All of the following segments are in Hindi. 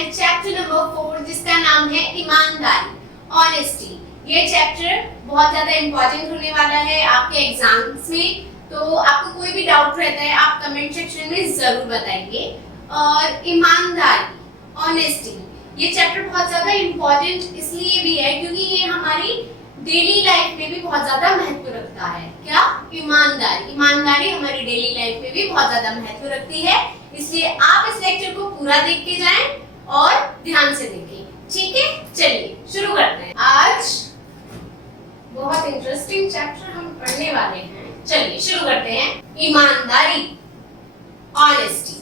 हैं चैप्टर नंबर 4 जिसका नाम है ईमानदारी, ऑनेस्टी। ये चैप्टर बहुत ज्यादा इम्पोर्टेंट होने वाला है आपके एग्जाम्स में, तो आपको कोई भी डाउट रहता है आप कमेंट सेक्शन में जरूर बताइए। और ईमानदारी, ऑनेस्टी, ये चैप्टर बहुत ज्यादा इम्पोर्टेंट इसलिए भी है क्योंकि ये हमारी डेली लाइफ में भी बहुत ज्यादा महत्व रखता है। क्या? ईमानदारी। ईमानदारी हमारी डेली लाइफ में भी बहुत ज्यादा महत्व रखती है, इसलिए आप इस लेक्चर को पूरा देख के जाएं और ध्यान से देखें। ठीक है, चलिए शुरू करते हैं। आज बहुत इंटरेस्टिंग चैप्टर हम पढ़ने वाले हैं। चलिए शुरू करते हैं। ईमानदारी, ऑनेस्टी।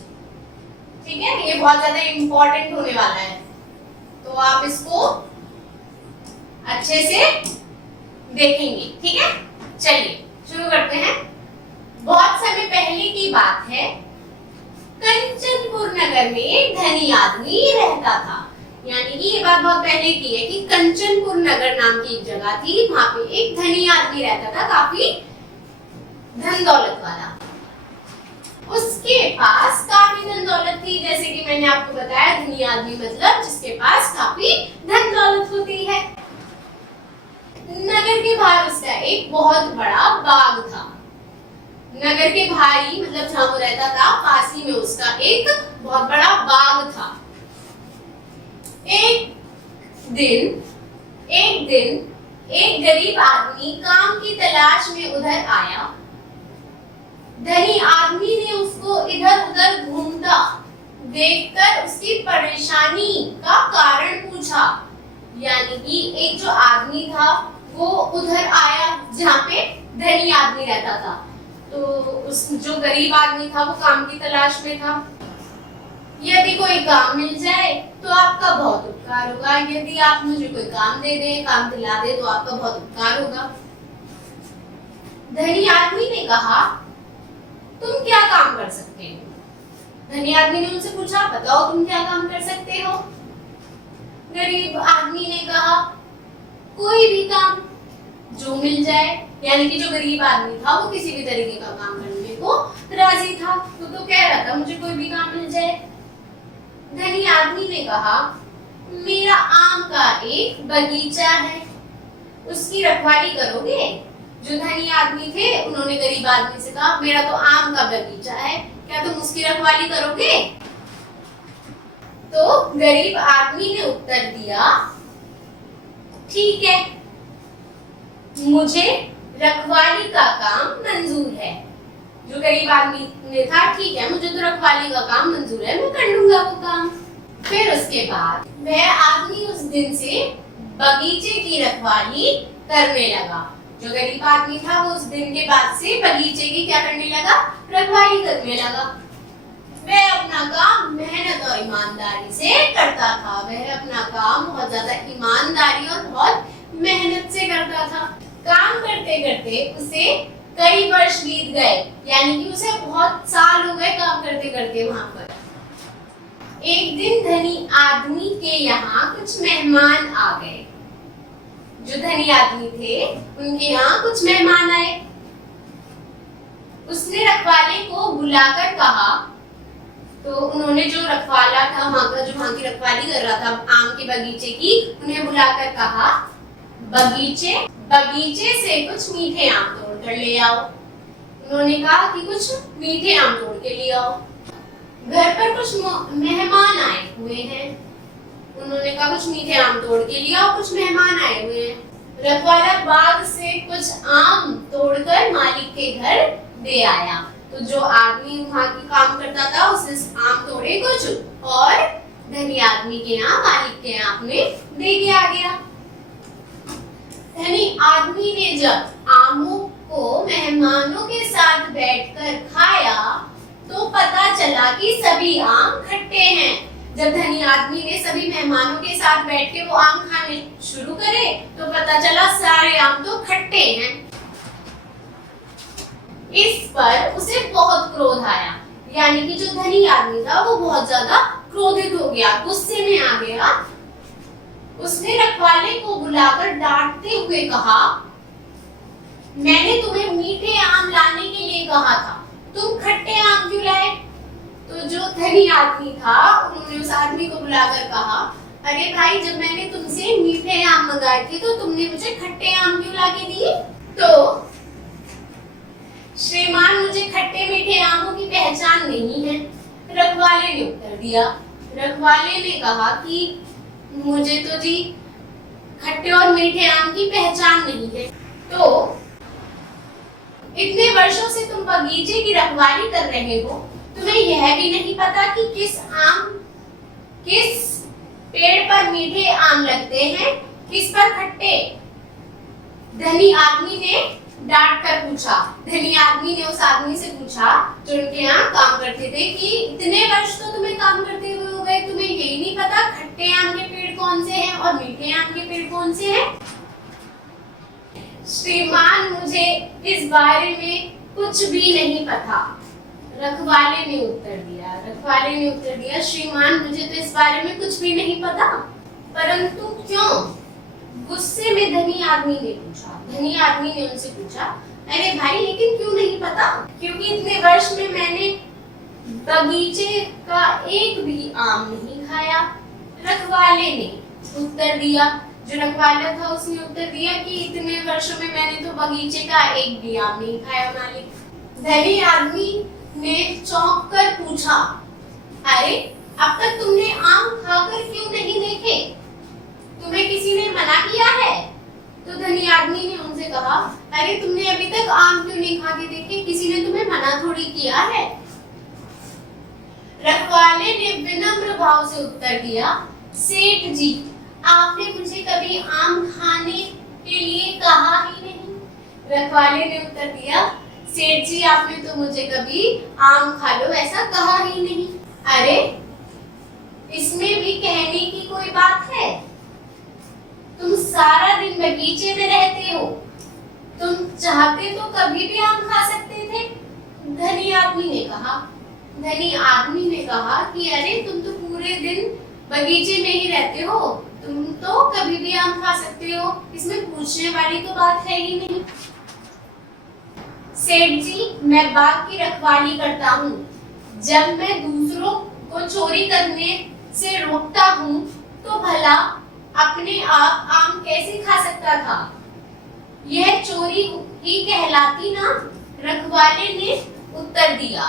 ठीक है, ये बहुत ज्यादा इंपॉर्टेंट होने वाला है, तो आप इसको अच्छे से देखेंगे। ठीक है, चलिए शुरू करते हैं। बहुत समय पहले की बात है, कंचनपुर नगर में एक धनी आदमी रहता था। यानी कि ये बात बहुत पहले की है कि कंचनपुर नगर नाम की एक जगह थी, वहां पे एक धनी आदमी रहता था, काफी धन दौलत वाला। उसके पास काफी धन दौलत थी, जैसे कि मैंने आपको बताया धनी आदमी मतलब जिसके पास काफी धन दौलत होती है। नगर के बाहर उसका एक बहुत बड़ा बाग था। नगर के बाहर ही मतलब जहां वो रहता था पास ही में उसका एक बहुत बड़ा बाग था। एक दिन एक गरीब आदमी काम की तलाश में उधर आया। धनी आदमी ने उसको इधर उधर घूमता देखकर उसकी परेशानी का कारण पूछा। यानी कि एक जो आदमी था वो उधर आया जहाँ पे धनी आदमी रहता था, तो उस जो गरीब आदमी था वो काम की तलाश में था। यदि कोई काम मिल जाए तो आपका बहुत उपकार होगा, यदि आप मुझे कोई काम दे दे, काम दिला दे तो आपका बहुत उपकार होगा। धनी आदमी ने कहा, तुम क्या काम कर सकते हो? धनी आदमी ने उनसे पूछा, बताओ तुम क्या काम कर सकते हो? गरीब आदमी ने कहा, कोई भी काम जो मिल जाए। यानी कि जो गरीब आदमी था वो किसी भी तरीके का काम करने को राजी था, तो कह रहा था मुझे कोई भी काम मिल जाए। धनी आदमी ने कहा, मेरा आम का एक बगीचा है, उसकी रखवाली करोगे? जो धनी आदमी थे उन्होंने गरीब आदमी से कहा, मेरा तो आम का बगीचा है, क्या तुम उसकी रखवाली करोगे? तो गरीब आदमी ने उत्तर दिया, ठीक है, मुझे रखवाली का काम मंजूर है। जो गरीब आदमी ने था, ठीक है मुझे तो रखवाली का काम मंजूर है, मैं कर लूंगा वो काम। फिर उसके बाद वह आदमी उस दिन से बगीचे की रखवाली करने लगा। जो गरीब आदमी था वो उस दिन के बाद से बगीचे की क्या करने लगा? रखवाली करने लगा। वह अपना काम मेहनत और ईमानदारी से करता था। वह अपना काम बहुत ज्यादा ईमानदारी और बहुत मेहनत से करता था। काम करते करते उसे कई वर्ष बीत गए, यानी कि उसे बहुत साल हो गए काम करते करते वहां पर। एक दिन धनी आदमी के यहाँ कुछ मेहमान आ गए। जो धनी आदमी थे उनके यहाँ कुछ मेहमान आए। उसने रखवाले को बुलाकर कहा, तो उन्होंने जो रखवाला था वहां का, जो वहां की रखवाली कर रहा था आम के बगीचे की, उन्हें बुलाकर कहा, बगीचे से कुछ मीठे आम तोड़ कर ले आओ। उन्होंने कहा कि कुछ मीठे आम तोड़ के ले आओ। घर पर कुछ मेहमान आए हुए हैं। उन्होंने कहा कुछ मीठे आम तोड़ के ले आओ, कुछ मेहमान आए हुए हैं। रखवाला बाग से कुछ आम तोड़कर मालिक के घर दे आया। तो जो आदमी वहां की काम करता था उसने आम तोड़े कुछ और धनी आदमी के यहाँ, मालिक के यहाँ अपने दे के आ गया। धनी आदमी ने जब आमों को मेहमानों के साथ बैठकर खाया तो पता चला कि सभी आम खट्टे हैं। जब धनी आदमी ने सभी मेहमानों के साथ बैठ के वो आम खाने शुरू करे तो पता चला सारे आम तो खट्टे हैं। इस पर उसे बहुत क्रोध आया। यानी कि जो धनी आदमी था वो बहुत ज्यादा क्रोधित हो गया, गुस्से में आ गया। उसने रखवाले को बुलाकर डांटते हुए कहा, मैंने तुम्हें मीठे आम लाने के लिए कहा था, तुम खट्टे आम क्यों लाए? तो जो धनी आदमी था उन्होंने उस आदमी को बुलाकर कहा, अरे भाई, जब मैंने तुमसे मीठे आम मंगाए थे तो तुमने मुझे खट्टे आम क्यों लाके दिए? तो श्रीमान, मुझे खट्टे मीठे आमों की पहचान नहीं है, रखवाले ने उत्तर दिया। रखवाले ने कहा कि मुझे तो जी खट्टे और मीठे आम की पहचान नहीं है। तो इतने वर्षों से तुम बगीचे की रखवाली कर रहे हो, तुम्हें यह भी नहीं पता कि किस पेड़ पर मीठे आम लगते हैं, किस पर खट्टे? धनी आदमी ने डांट कर पूछा। धनी आदमी ने उस आदमी से पूछा जो उनके यहाँ काम करते थे कि इतने वर्ष तो तुम्हें काम करते हुए हो गए, तुम्हें यही नहीं पता खट्टे आम के पेड़ कौन से हैं और मीठे आम के पेड़ कौन से हैं? श्रीमान, मुझे इस बारे में कुछ भी नहीं पता, रखवाले ने उत्तर दिया। रखवाले ने उत्तर दिया, श्रीमान, मुझे तो इस बारे में कुछ भी नहीं पता। परंतु क्यों? गुस्से में धनी आदमी ने पूछा। धनी आदमी ने उनसे पूछा, अरे भाई, लेकिन क्यों नहीं पता? क्योंकि इतने वर्ष में मैंने बगीचे का एक भी आम नहीं खाया, रखवाले ने उत्तर दिया। जो रखवाला था उसने उत्तर दिया कि इतने वर्षों में मैंने तो बगीचे का एक भी आम नहीं खाया मालिक। धनी आदमी ने चौंक कर पूछा, अरे, अब तक तुमने आम खाकर क्यों नहीं देखे? तुम्हें किसी ने मना किया है? तो धनी आदमी ने उनसे कहा, अरे, तुमने अभी तक आम क्यों नहीं खा के देखे? किसी ने तुम्हें मना थोड़ी किया है। रखवाले ने विनम्र भाव से उत्तर दिया, सेठ जी, आपने मुझे कभी आम खाने के लिए कहा ही नहीं। रखवाले ने उत्तर दिया, सेठ जी, आपने तो मुझे कभी आम खा लो ऐसा कहा ही नहीं। अरे, इसमें भी कहने की कोई बात है? तुम सारा दिन बगीचे में रहते हो, तुम चाहते तो कभी भी आम खा सकते थे। धनी आदमी ने कहा। धनी आदमी ने कहा कि अरे, तुम तो पूरे दिन बगीचे में ही रहते हो, तुम तो कभी भी आम खा सकते हो, इसमें पूछने वाली तो बात है ही नहीं। सेठ जी, मैं बाग की रखवाली करता हूँ। जब मैं दूसरों को चोरी करने से रोकता हूँ तो भला अपने आप आम कैसे खा सकता था? यह चोरी ही कहलाती ना? रखवाले ने उत्तर दिया।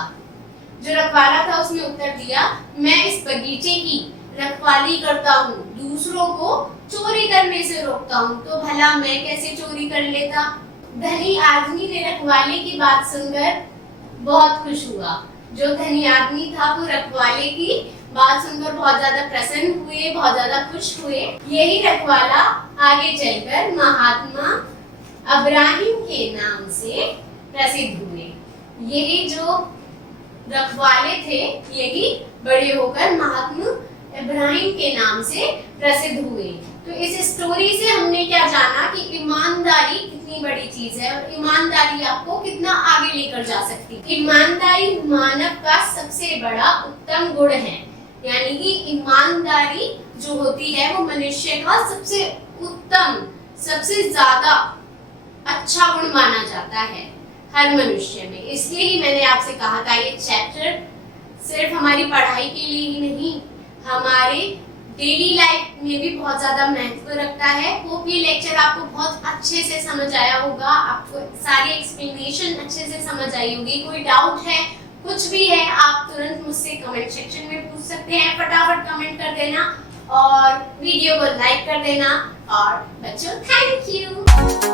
जो रखवाला था उसने उत्तर दिया, मैं इस बगीचे की रखवाली करता हूँ, दूसरों को चोरी करने से रोकता हूँ, तो भला मैं कैसे चोरी कर लेता? धनी आदमी ने रखवाले की बात सुनकर बहुत खुश हुआ। जो धनी आदमी था वो रखवाले की बात सुनकर बहुत ज्यादा प्रसन्न हुए, बहुत ज्यादा खुश हुए। यही रखवाला आगे चलकर महात्मा अब्राहिम के नाम से प्रसिद्ध हुए। यही जो रखवाले थे यही बड़े होकर महात्मा इब्राहिम के नाम से प्रसिद्ध हुए। तो इस स्टोरी से हमने क्या जाना कि ईमानदारी कितनी बड़ी चीज है और ईमानदारी आपको कितना आगे लेकर जा सकती है। ईमानदारी मानव का सबसे बड़ा उत्तम गुण है, यानी कि ईमानदारी जो होती है वो मनुष्य का सबसे उत्तम, सबसे ज्यादा अच्छा गुण माना जाता है हर मनुष्य में। इसलिए ही मैंने आपसे कहा था ये चैप्टर सिर्फ हमारी पढ़ाई के लिए ही नहीं, हमारे डेली लाइफ में भी बहुत ज्यादा महत्व रखता है। होप ये लेक्चर आपको बहुत अच्छे से समझ आया होगा, आपको सारी एक्सप्लेनेशन अच्छे से समझ आई होगी। कोई डाउट है, कुछ भी है, आप तुरंत मुझसे कमेंट सेक्शन में पूछ सकते हैं। फटाफट कमेंट कर देना और वीडियो को लाइक कर देना। और बच्चों, थैंक यू।